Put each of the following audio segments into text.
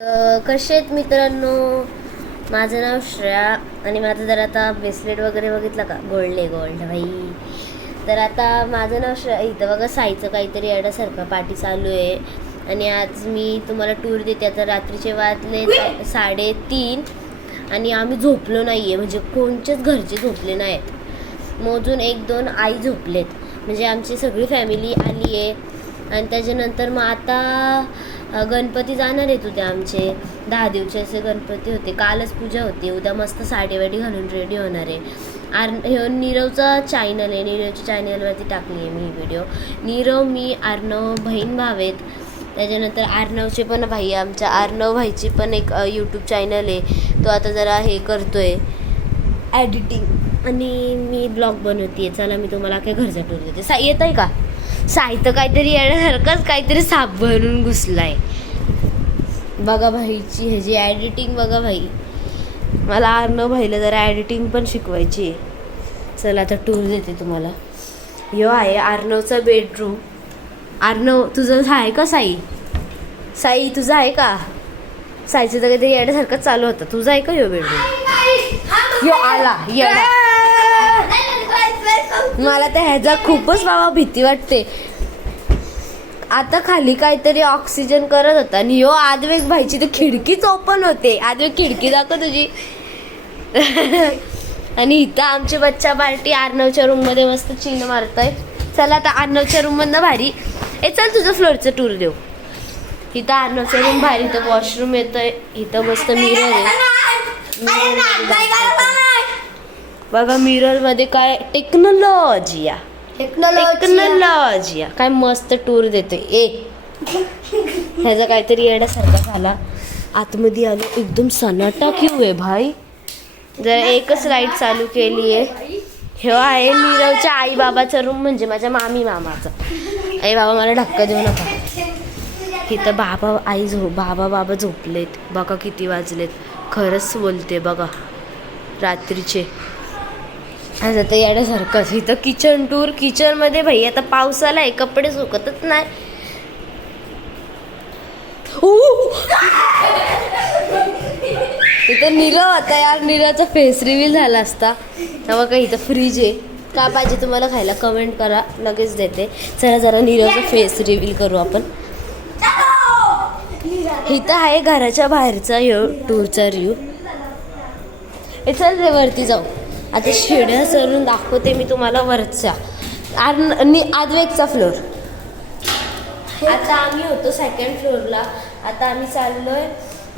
कसे आहेत मित्रांनो, माझं नाव श्रेया आणि माझं जर आता ब्रेसलेट वगैरे बघितलं का, गोल्ड भाई. तर आता माझं नाव श्रेया. इथं बघा साईचं काहीतरी येण्यासारखं पार्टी चालू आहे आणि आज मी तुम्हाला टूर देते. आता रात्रीचे वाजले 3:30 आणि आम्ही झोपलो नाही आहे, म्हणजे कोणचेच घरचे झोपले नाही आहेत. मोजून 1-2 आई झोपलेत, म्हणजे आमची सगळी फॅमिली आली आहे. आणि त्याच्यानंतर मग आता गणपती जाणार आहेत उद्या. आमचे 10 दिवसाचे गणपती होते, कालच पूजा होती. उद्या मस्त साडी घालून रेडी होणार आहे. नीरवचा चॅनल आहे, नीरवच्या चॅनलवरती टाकली आहे मी ही व्हिडिओ. नीरव, मी, अर्णव बहीण भाव आहेत. त्याच्यानंतर अर्णवचे पण भाई, आमच्या अर्णव भाईची पण एक यूट्यूब चॅनल आहे. तो आता जरा हे करतो आहे ॲडिटिंग आणि मी ब्लॉग बनवते आहे. चला मी तुम्हाला काय घरचा टूर देते. येत आहे का? साई तर काहीतरी येण्यासारखंच काहीतरी साप भरून घुसलाय बघा भाईची. ह्याची ॲडिटिंग बघा भाई. मला अर्णव भाईला जरा ॲडिटिंग पण शिकवायची आहे. चला आता टूर देते तुम्हाला. ह्यो आहे अर्णवचा बेडरूम. अर्णव तुझं आहे का? साई तुझं आहे का? साईचं तर काहीतरी येण्यासारखंच चालू होतं. तुझं आहे का ह्यो बेडरूम? ह्यो आला येडा. मला तर ह्याचा खूपच बाबा भीती वाटते. आता खाली काहीतरी ऑक्सिजन करत होता आणि ह्यो आदवेग भाईची तर खिडकीच ओपन होते. आदवेग खिडकी दाखव तुझी. आणि इथं आमची बच्चा पार्टी अर्णवच्या रूममध्ये मस्त चिन्ह मारताय. चला आता अर्णवच्या रूममधनं भारी चल तुझं फ्लोअरचं टूर देऊ. इथं अर्णवचं रूम भारी. इथं वॉशरूम येतंय, इथं मस्त मिरर आहे. बघा मिरर मध्ये काय टेक्नॉलॉजी काय मस्त टूर देतोय. ह्याचा काहीतरी येण्यासारखा झाला. आतमध्ये आलो एकदम सन्नाटा क्यू आहे भाई. जर एकच लाईट चालू केली आहे. हे आहे नीरवच्या आई बाबाचा रूम, म्हणजे माझ्या मामाचा. आई बाबा मला धक्का देऊ नका. इथं बाबा झोपलेत. बघा किती वाजलेत. खरंच बोलते बघा, रात्रीचे. आज आता येण्यासारखंच. इथं किचन टूर. किचनमध्ये भाई आता पावसाला आहे, कपडे सुकतच नाही. इथं नीरव आता यार, नीरवचा फेस रिव्हील झाला असता. तेव्हा काही इथं फ्रीज आहे. का पाहिजे तुम्हाला खायला कमेंट करा, लगेच देते. चला जरा नीरवचा फेस रिव्हील करू आपण. इथं आहे घराच्या बाहेरचा ह्यो टूरचा रिव्ह्यू. चल रे वरती जाऊ. आता शिड्या चढून दाखवते मी तुम्हाला वरचा आदवेगचा फ्लोअर. आता आम्ही होतो 2nd फ्लोअरला. आता आम्ही चाललोय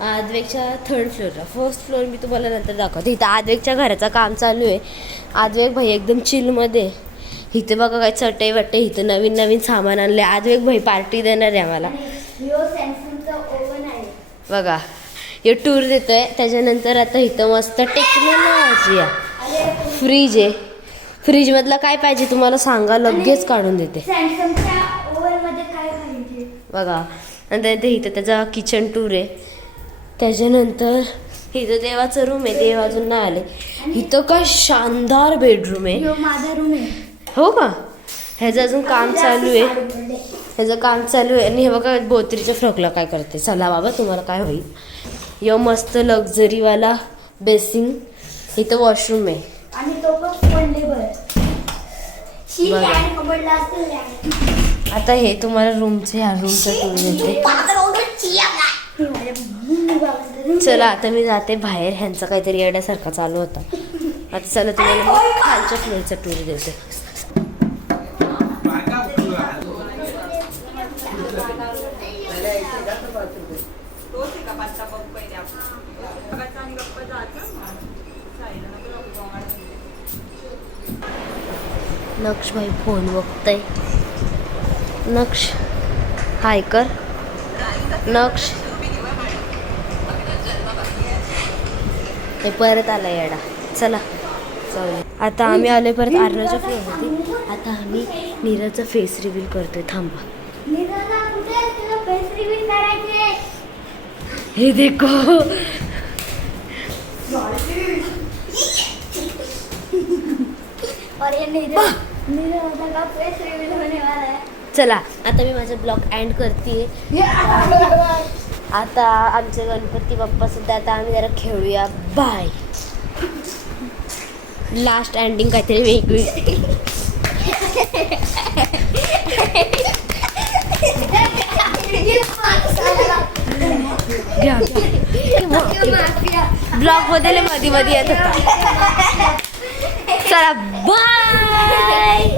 आदवेगच्या 3rd फ्लोअरला. 1st फ्लोअर मी तुम्हाला नंतर दाखवते. इथं आदवेगच्या घराचं काम चालू आहे. आदवेग भाई एकदम चिलमध्ये. इथे बघा काय चटई वट्टे. इथं नवीन सामान आणले. आदवेग भाई पार्टी देणार आहे आम्हाला. बघा हे टूर देतोय. त्याच्यानंतर आता इथं मस्त टेक्नॉलॉजी आहे. फ्रीज आहे. फ्रीजमधला काय पाहिजे तुम्हाला सांगा, लगेच काढून देते. बघा. नंतर इथं त्याचा किचन टूर आहे. त्याच्यानंतर इथं देवाचं रूम आहे. देव अजून नाही आले. इथं काय शानदार बेडरूम आहे. माझा रूम आहे. हो का? ह्याचं अजून काम चालू आहे. आणि हे बघा बोत्रीच्या फ्रॉकला काय करते. चला बाबा तुम्हाला काय होईल. यो मस्त लक्झरीवाला बेसिंग. इथं वॉशरूम आहे. आणि तो पण आता हे तुम्हाला रूमचं टूर देते. चला आता मी जाते बाहेर. ह्यांचा काहीतरी येण्यासारखा चालू होता. आता चला तुम्हाला मी खालच्या फ्लोअरचा टूर देते. नक्ष भाई फोन बघताय. नक्ष हाय कर. नक्ष परत आला येडा. चला जाऊ. आता आम्ही आलोय परत अर्णवच्या फ्लोअरवरती. आता आम्ही नीरवचा फेस रिव्हील करतोय. थांबा. हे देखो. चला आता मी माझा ब्लॉग एंड करते. आता आमचे गणपती बाप्पा सुद्धा आता आम्ही जरा खेळूया. बाय. लास्ट एंडिंग काहीतरी वेगळी. ब्लॉग मध्ये मध्ये मध्ये येत होता. चला बाय.